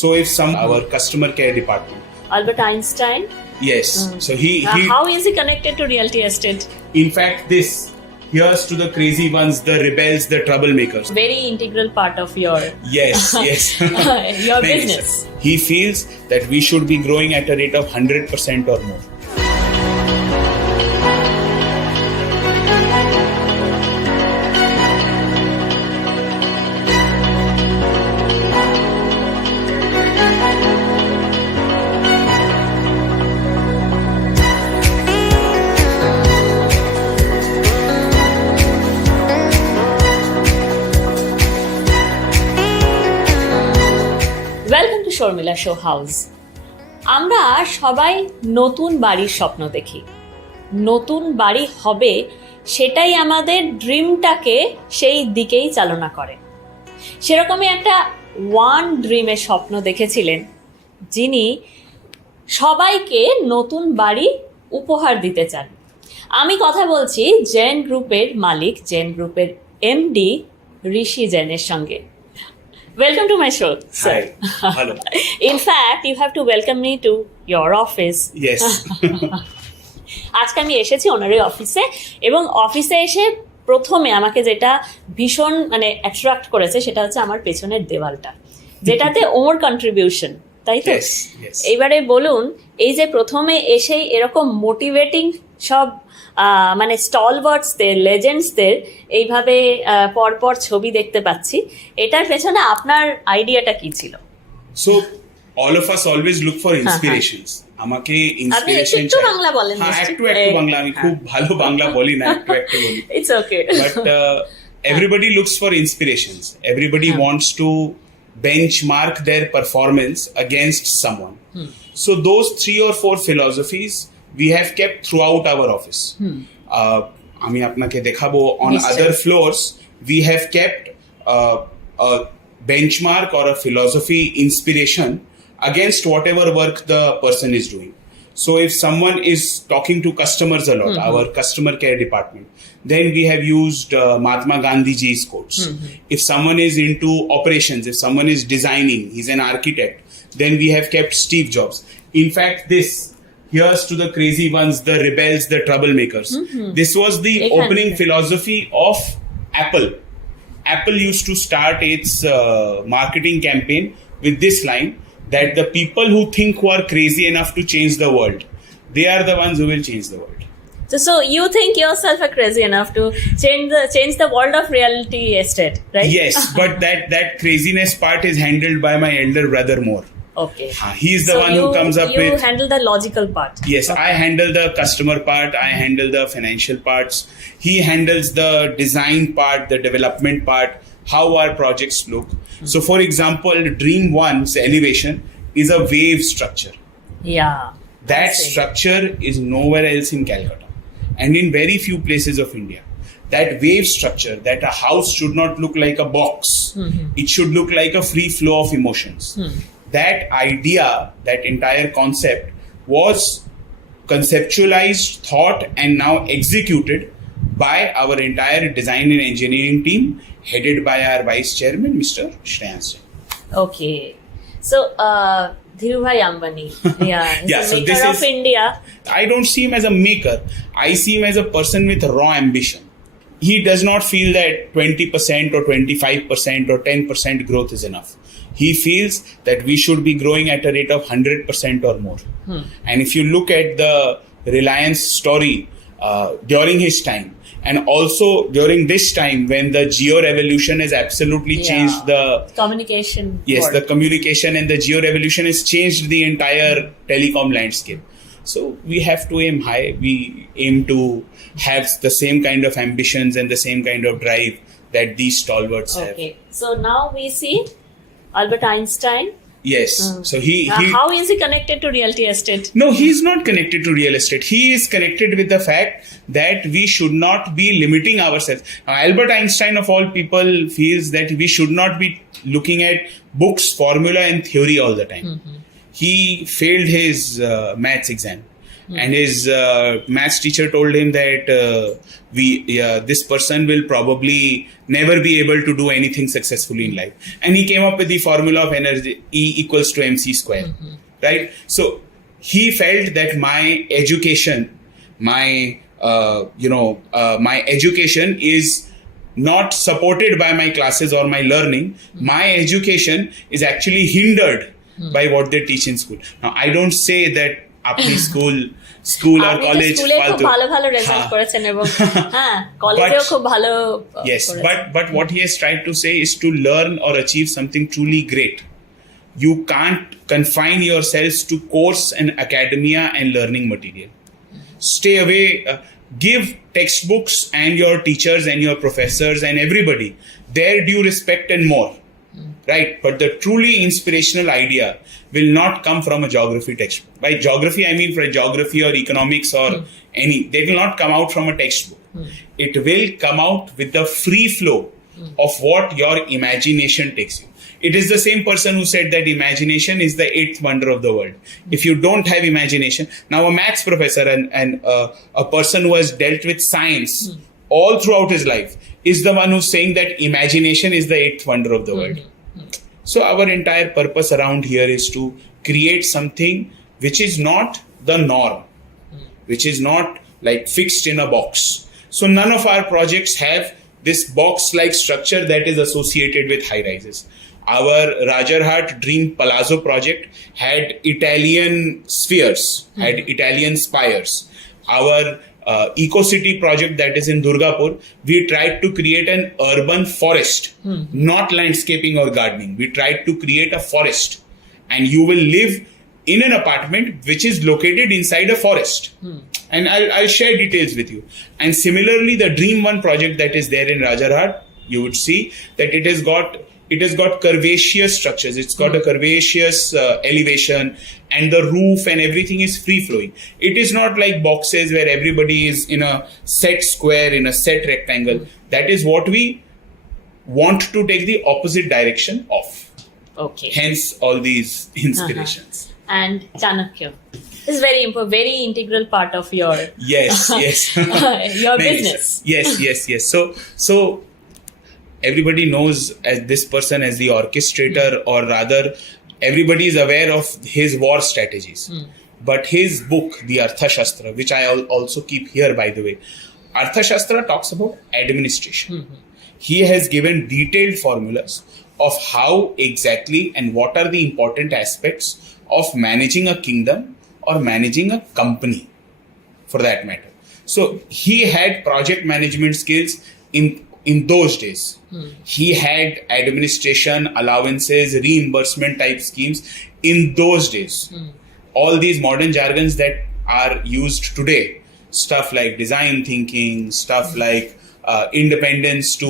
So if our customer care department. Albert Einstein. Yes. So he How is he connected to realty estate? in fact, here's to the crazy ones, the rebels, the troublemakers. Very integral part of your Yes, yes. your Thank you, business. sir. He feels that we should be growing at a rate of 100% or more. Welcome to Sharmila show house. আমরা সবাই নতুন বাড়ির স্বপ্ন দেখি, নতুন বাড়ি হবে সেটাই আমাদের ড্রিমটাকে সেই দিকেই চালনা করে। সেরকমই একটা ড্রিমের স্বপ্ন দেখেছিলেন যিনি সবাইকে নতুন বাড়ি উপহার দিতে চান। আমি কথা বলছি জেন গ্রুপের মালিক, জেন গ্রুপের এমডি ঋষি জেনের সঙ্গে। Welcome to my show, sir. Hi. Hello. In fact, you have to welcome me to your office. Yes. আজকে আমি এসেছি ওনার অফিসে, এবং অফিসে এসে প্রথমে আমাকে যেটা ভীষণ অ্যাট্রাক্ট করেছে সেটা হচ্ছে আমার পেছনের দেওয়ালটা, যেটাতে ওর কন্ট্রিবিউশন, তাই তো? Yes. এইবারে বলুন, এই যে প্রথমে এসেই এরকম মোটিভেটিং সব স্টলওয়ার্ডসদের, লেজেন্ডসদের এইভাবে পরপর ছবি দেখতে পাচ্ছি, এটার পেছনে আপনার আইডিয়াটা কি ছিল? So all of us always look for inspirations. আমাকে ইন্সপিরেশন একটু বাংলা বলেন। হ্যাঁ, একটু বাংলা, আমি খুব ভালো বাংলা বলি না, একটু বলি। It's okay. But everybody looks for inspirations. Everybody wants to benchmark their performance against someone. So those 3 or 4 philosophies we have kept throughout our office. আমি আপনাকে দেখাবো, on other floors we have kept a benchmark or a philosophy inspiration against whatever work the person is doing. So if someone is talking to customers a lot, our customer care department, then we have used Mahatma Gandhi ji's quotes. If someone is into operations, if someone is designing, he's an architect, then we have kept Steve Jobs. In fact, here's to the crazy ones, the rebels, the troublemakers. This was the opening philosophy of Apple. Apple used to start its marketing campaign with this line, that the people who think who are crazy enough to change the world, they are the ones who will change the world. So you think yourself are crazy enough to change the world of reality estate, right? Yes, but that craziness part is handled by my elder brother more. Okay. He's the one who comes up with... You handle the logical part. Yes, okay. I handle the customer part, I handle the financial parts. He handles the design part, the development part, how our projects look. So for example, Dream 1's elevation is a wave structure. Yeah. That structure is nowhere else in Calcutta and in very few places of India. That wave structure, that a house should not look like a box. It should look like a free flow of emotions. That idea, that entire concept was conceptualized, thought, and now executed by our entire design and engineering team, headed by our vice chairman, Mr. Shreyans. Okay. So, Dhirubhai Ambani, he's so the maker of India. I don't see him as a maker. I see him as a person with raw ambition. He does not feel that 20% or 25% or 10% growth is enough. He feels that we should be growing at a rate of 100% or more. And if you look at the Reliance story during his time, and also during this time when the Geo revolution has absolutely changed the communication. Yes, world. the communication and the Geo revolution has changed the entire telecom landscape. So we have to aim high. We aim to have the same kind of ambitions and the same kind of drive that these stalwarts have. Okay. So now we see Albert Einstein. Yes. So he how is he connected to realty estate? No, he's not connected to real estate. He is connected with the fact that we should not be limiting ourselves. Now, Albert Einstein of all people feels that we should not be looking at books, formula and theory all the time. He failed his maths exam. and his maths teacher told him that this person will probably never be able to do anything successfully in life, and he came up with the formula of energy E equals to mc square, right? So he felt that my education, my education is not supported by my classes or my learning. My education is actually hindered by what they teach in school. Now, I don't say that apni school or college স্কুলে খুব ভালো ভালো result করেছেন এবং হ্যাঁ কলেজেও খুব ভালো yes, but what he has tried to say is to learn or achieve something truly great. You can't confine yourselves to course and academia and learning material. Stay away. Give textbooks and your teachers and your professors and everybody their due respect and more, right? But the truly inspirational idea will not come from a geography textbook. By geography, I mean for geography or economics or any. They will not come out from a textbook. It will come out with the free flow of what your imagination takes you. It is the same person who said that imagination is the eighth wonder of the world. If you don't have imagination, now a maths professor and a person who has dealt with science all throughout his life is the one who's saying that imagination is the eighth wonder of the world. So our entire purpose around here is to create something which is not the norm, which is not like fixed in a box. So none of our projects have this box-like structure that is associated with high rises. Our Rajarhat Dream Palazzo project had Italian spheres, had Italian spires. Our Eco-City project that is in Durgapur, we tried to create an urban forest, not landscaping or gardening. We tried to create a forest, and you will live in an apartment which is located inside a forest. And I'll share details with you. And similarly, the Dream One project that is there in Rajarhat, you would see that it has got curvaceous structures. It's got a curvaceous elevation, and the roof and everything is free flowing. It is not like boxes where everybody is in a set square, in a set rectangle. That is what we want to take the opposite direction of. Okay. Hence all these inspirations. And Chanakya is very integral part of your Yes. your business. Yes. So everybody knows as this person as the orchestrator, or rather everybody is aware of his war strategies. But his book, the Arthashastra, which I also keep here, by the way, Arthashastra talks about administration. He has given detailed formulas of how exactly and what are the important aspects of managing a kingdom or managing a company, for that matter. So he had project management skills in those days. He had administration, allowances, reimbursement type schemes in those days. All these modern jargons that are used today, stuff like design thinking, stuff like independence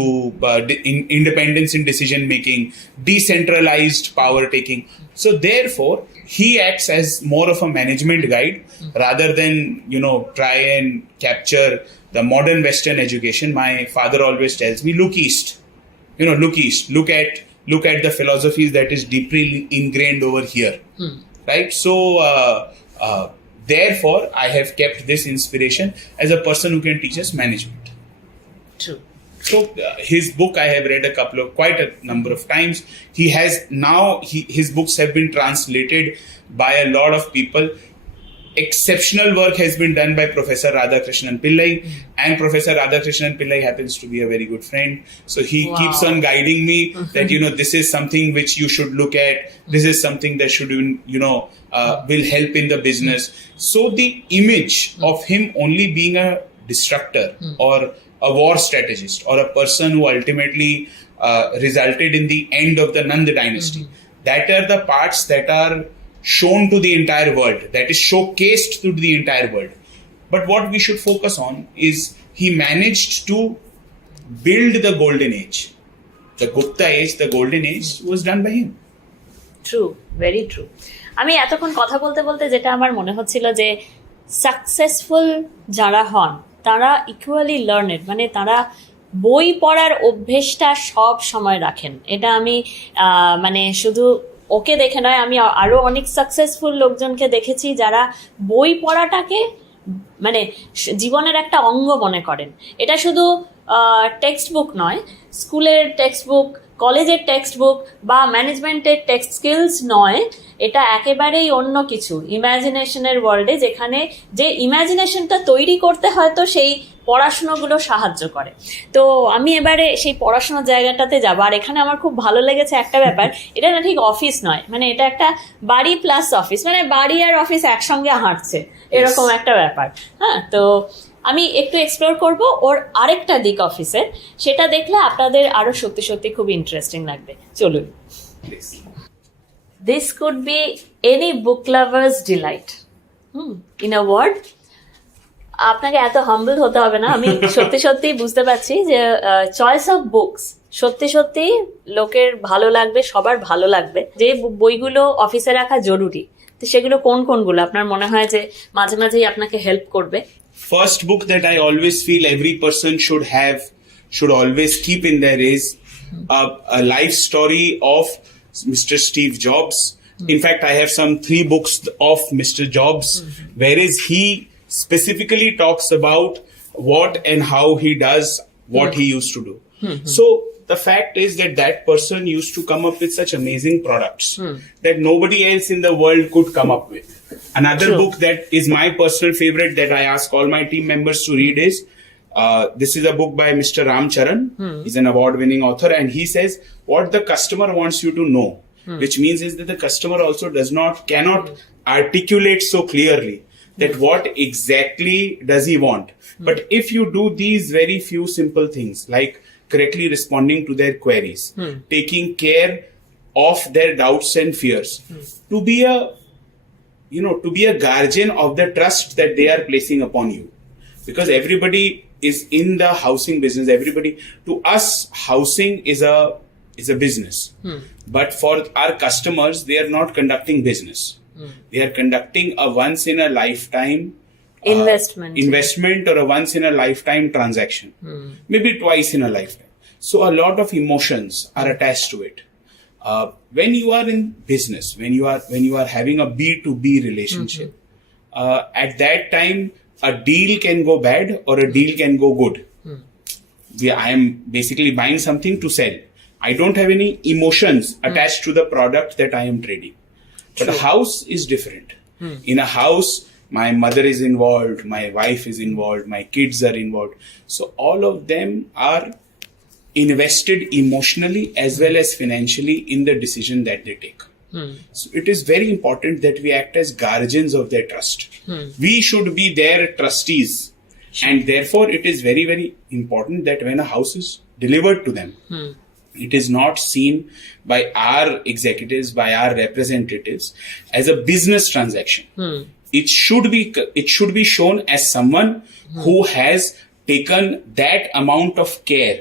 in decision making, decentralized power taking. So therefore, he acts as more of a management guide rather than try and capture the modern Western education. My father always tells me, look east. Look east. Look at the philosophies that is deeply ingrained over here. Right? So therefore, I have kept this inspiration as a person who can teach us management. True. So his book I have read quite a number of times. He has now his books have been translated by a lot of people. Exceptional work has been done by Professor Radhakrishnan Pillai, and Professor Radhakrishnan Pillai happens to be a very good friend. So he keeps on guiding me that this is something which you should look at. This is something that should will help in the business. So the image of him only being a destructor or a war strategist or a person who ultimately resulted in the end of the Nand dynasty, that are the parts that are shown to the entire world, that is showcased to the entire world. But what we should focus on is he managed to build the golden age. The Gupta age, the golden age was done by him. True, very true. আমি এতক্ষণ কথা বলতে বলতে যেটা আমার মনে হচ্ছিল যে সাকসেসফুল যারা হন তারা ইকুয়ালি লার্নেড, মানে তারা বই পড়ার অভ্যেসটা সব সময় রাখেন। এটা আমি মানে শুধু ওকে দেখে নয়, আমি আরো অনেক সাকসেসফুল লোকজনকে দেখেছি যারা বই পড়াটাকে মানে জীবনের একটা অঙ্গ মনে করেন। এটা শুধু টেক্সট বুক নয়, স্কুলের টেক্সট বুক, কলেজের টেক্সট বুক বা ম্যানেজমেন্টের টেক্সট স্কিলস নয়, এটা একেবারেই অন্য কিছু, ইমাজিনেশনের ওয়ার্ল্ডে, যেখানে যে ইমাজিনেশনটা তৈরি করতে হয়তো সেই পড়াশুনোগুলো সাহায্য করে। তো আমি এবারে সেই পড়াশোনার জায়গাটাতে যাবো। আর এখানে আমার খুব ভালো লেগেছে একটা ব্যাপার, এটা না ঠিক অফিস নয়, মানে এটা একটা বাড়ি প্লাস অফিস, মানে বাড়ি আর অফিস একসঙ্গে হাঁটছে এরকম একটা ব্যাপার। হ্যাঁ, তো আমি একটু এক্সপ্লোর করব ওর আরেকটা দিক অফিসের, সেটা দেখলে আপনাদের আরো সত্যি সত্যি খুব ইন্টারেস্টিং লাগবে। চলুন। This could be any book lover's delight. In a word, আপনাকে এত হাম্বল হতে হবে না, আমি সত্যি সত্যি বুঝতে পারছি যে চয়েস অফ বুকস সত্যি সত্যি লোকের ভালো লাগবে, সবার ভালো লাগবে। যে বইগুলো অফিসে রাখা জরুরি, তো সেগুলো কোন কোনগুলো আপনার মনে হয় যে মাঝে মাঝেই আপনাকে হেল্প করবে? First book that I always feel every person should always keep in there is a life story of Mr. Steve Jobs. In fact, I have some 3 books of Mr. Jobs, whereas he specifically talks about what and how he does what he used to do. So the fact is that person used to come up with such amazing products that nobody else in the world could come up with. Another book that is my personal favorite that I ask all my team members to read is this is a book by Mr. Ram Charan. He's an award-winning author, and he says what the customer wants you to know, which means is that the customer also cannot articulate so clearly that what exactly does he want. But if you do these very few simple things like correctly responding to their queries, taking care of their doubts and fears, to be a guardian of the trust that they are placing upon you, because everybody is in the housing business. To us, housing is a business, but for our customers, they are not conducting business. They are conducting a once in a lifetime investment or a once in a lifetime transaction, maybe twice in a lifetime. So a lot of emotions are attached to it. When you are in business, when you are having a B2B relationship, at that time a deal can go bad or a deal can go good. I am basically buying something to sell. I don't have any emotions attached to the product that I am trading. But a house is different. In a house, my mother is involved, my wife is involved, my kids are involved. So all of them are invested emotionally as well as financially in the decision that they take. So it is very important that we act as guardians of their trust. We should be their trustees. And therefore, it is very, very important that when a house is delivered to them, it is not seen by our executives, by our representatives as a business transaction. It should be shown as someone who has taken that amount of care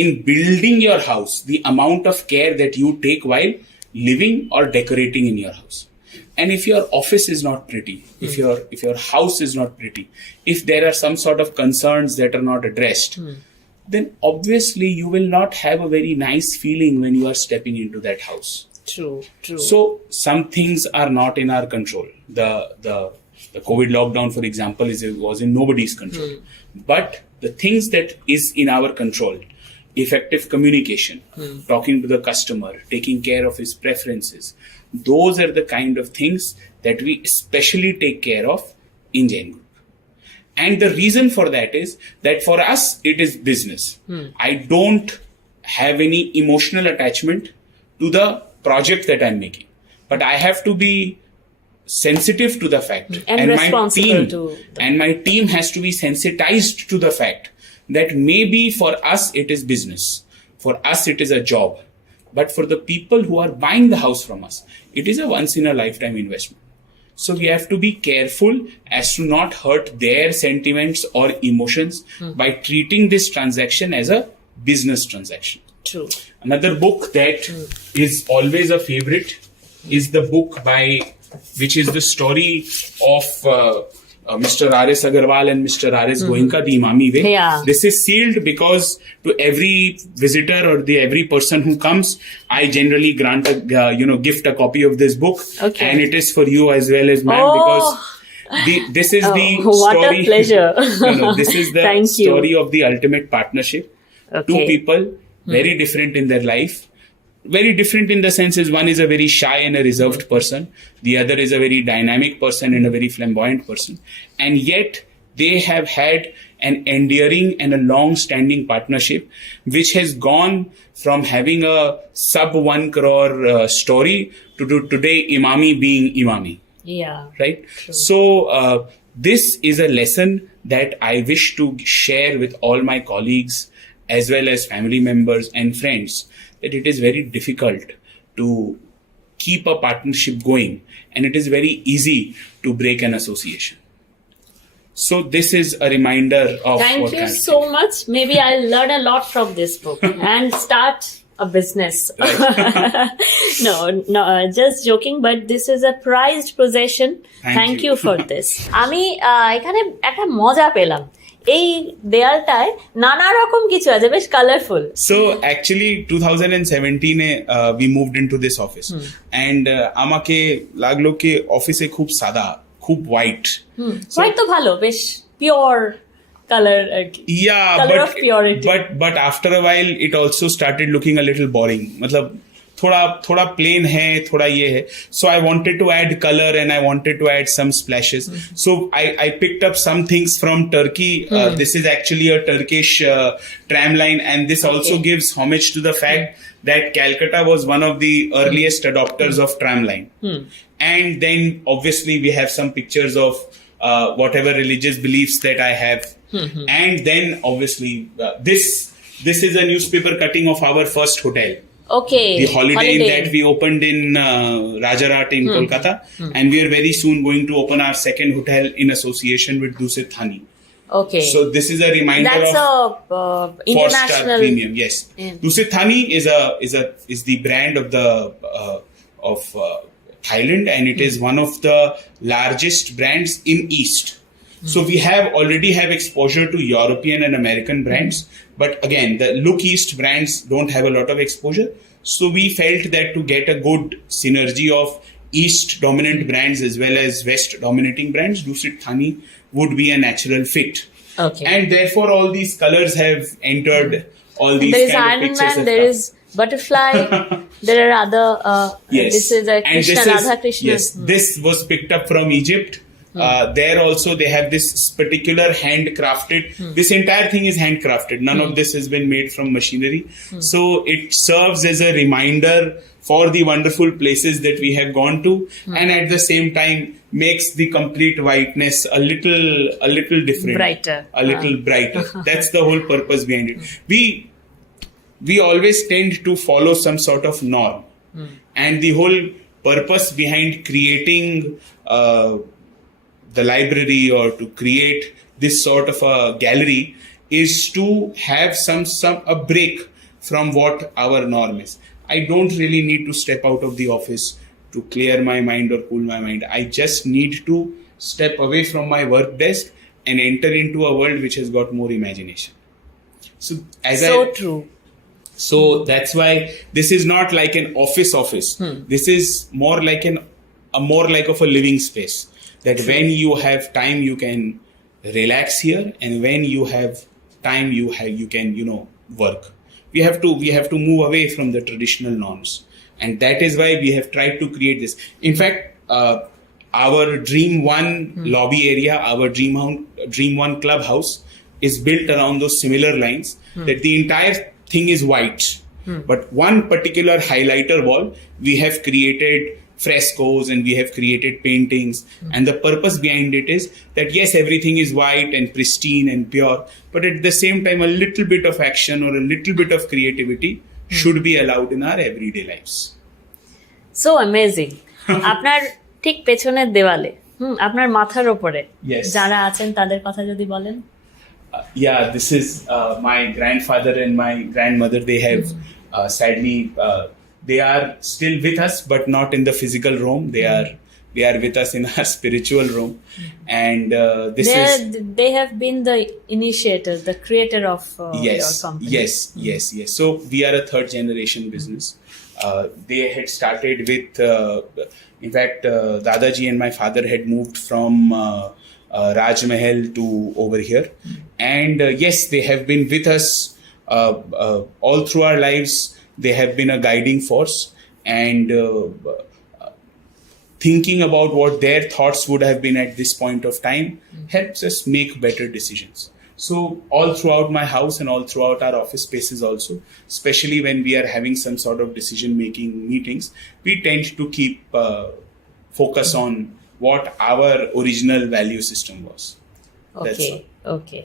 in building your house, the amount of care that you take while living or decorating in your house. And if your office is not pretty, if your house is not pretty, if there are some sort of concerns that are not addressed, then obviously you will not have a very nice feeling when you are stepping into that house. True. So some things are not in our control. The COVID lockdown, for example, was in nobody's control. But the things that is in our control, effective communication, talking to the customer, taking care of his preferences, those are the kind of things that we especially take care of in Jain Group. And the reason for that is that for us, it is business. I don't have any emotional attachment to the project that I'm making, but I have to be sensitive to the fact, and my team has to be sensitized to the fact that maybe for us it is business, for us it is a job, but for the people who are buying the house from us, it is a once in a lifetime investment. So we have to be careful as to not hurt their sentiments or emotions by treating this transaction as a business transaction. True. Another book that is always a favorite is the book which is the story of Mr. R.S. Agarwal and Mr. R.S. Goenka, the Imami way. Yeah. This is sealed because to every visitor or every person who comes, I generally grant a gift a copy of this book, Okay. and it is for you as well as mine, Oh. because this is the what story. a pleasure. This is the Thank you. story of the ultimate partnership. Two Okay. people, very different in their life. Very different in the sense is one is a very shy and a reserved person. The other is a very dynamic person and a very flamboyant person. And yet they have had an endearing and a long-standing partnership, which has gone from having a sub 1 crore story to today Imami being Imami. Yeah. Right? So this is a lesson that I wish to share with all my colleagues as well as family members and friends, that it is very difficult to keep a partnership going, and it is very easy to break an association. So this is a reminder of Thank what you kind of so much. Maybe I'll learn a lot from this book and start a business. no, just joking, but this is a prized possession. Thank you for this. আমি এখানে একটা মজা পেলাম, এই দেয়ালটায় নানা রকম কিছু আছে, বেশ colourful. So actually 2017 we moved into this office, and আমাকে লাগলো কি অফিসে খুব সাদা, খুব হোয়াইট। হোয়াইট তো ভালো, বেশ পিওর কালার আর কি। Yeah, Colour of purity. but after a while it also started looking a little boring. मतलब थोड़ा plain है, थोड़ा ये है. So I wanted to add color and I wanted to add some splashes. So I picked up some things from Turkey. This is actually a Turkish tram line, and this also gives homage to the fact that Calcutta was one of the earliest adopters of tram line. And then obviously we have some pictures of whatever religious beliefs that I have. And then obviously this is a newspaper cutting of our first hotel. Okay. The Holiday Inn that we opened in Rajarat in Kolkata, and we are very soon going to open our second hotel in association with Dusit Thani. Okay. So this is a reminder That's of a 4-star international premium. Yes, Yeah. Dusit Thani is the brand of the Thailand, and it is one of the largest brands in East. So we already have exposure to European and American brands, but again, the Look East brands don't have a lot of exposure. So we felt that to get a good synergy of East dominant brands as well as West dominating brands, Dusit Thani would be a natural fit. Okay. And therefore all these colors have entered all these There is kind of Iron pictures. Man, have there come. is butterfly, there are other, Yes. this is a And Krishna, this is- Radha Krishna. Yes, this was picked up from Egypt. There also they have this particular handcrafted. This entire thing is handcrafted. None of this has been made from machinery. So it serves as a reminder for the wonderful places that we have gone to, and at the same time makes the complete whiteness a little different, Brighter. a little brighter. That's the whole purpose behind it. We always tend to follow some sort of norm, and the whole purpose behind creating the library or to create this sort of a gallery is to have a break from what our norm is. I don't really need to step out of the office to clear my mind or cool my mind. I just need to step away from my work desk and enter into a world which has got more imagination. So True. So that's why this is not like an office. This is more like more like of a living space. That when you have time, you can relax here, and when you have time, you can work. We have to move away from the traditional norms, and that is why we have tried to create this. In fact, our Dream One lobby area, our Dream One clubhouse is built around those similar lines. That the entire thing is white, but one particular highlighter wall we have created frescoes and we have created paintings, and the purpose behind it is that yes, everything is white and pristine and pure, but at the same time a little bit of action or a little bit of creativity should be allowed in our everyday lives. So amazing. আপনার ঠিক পেছনের দেওয়ালে আপনার মাথার উপরে Yes. যারা আছেন তাদের কথা যদি বলেন। Yeah, this is my grandfather and my grandmother. They have sadly they are still with us, but not in the physical realm. They are They are with us in our spiritual room, and this is They have been the initiator, the creator of your yes, company. yes. So we are a third generation business. They had started with, in fact, Dadaji and my father had moved from Raj Mahal to over here, and yes, they have been with us all through our lives. They have been a guiding force, and thinking about what their thoughts would have been at this point of time helps us make better decisions. So all throughout my house and all throughout our office spaces also, especially when we are having some sort of decision making meetings, we tend to keep focus on what our original value system was. That's all. Okay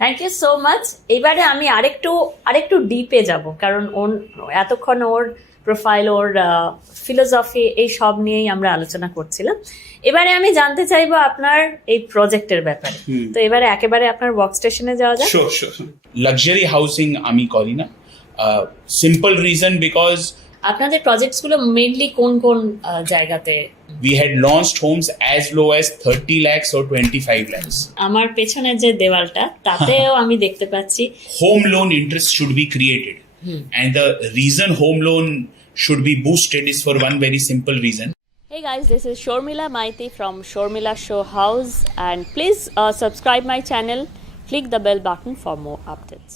thank you so much. এবারে আমি আরেকটু ডিপে যাব, কারণ এতক্ষণ ওর profile, ওর philosophy, এই সব নিয়েই আমরা আলোচনা করছিলাম। এবারে আমি জানতে চাইবো আপনার এই প্রজেক্টের ব্যাপারে। তো এবারে একেবারে আপনার ওয়ার্ক স্টেশনে যাওয়া যায়। Sure. Luxury housing আমি করি না। Simple reason because আপনাদের প্রজেক্টসগুলো মেইনলি কোন কোন জায়গাতে? we had launched homes as low as 30 lakhs or 25 lakhs. আমার পেছনের যে দেওয়ালটা, তাতেও আমি দেখতে পাচ্ছি Home loan interest should be created. And the reason home loan should be boosted is for one very simple reason. Hey guys, this is Shormila Maiti from Shormila Show House, and please subscribe my channel, click the bell button for more updates.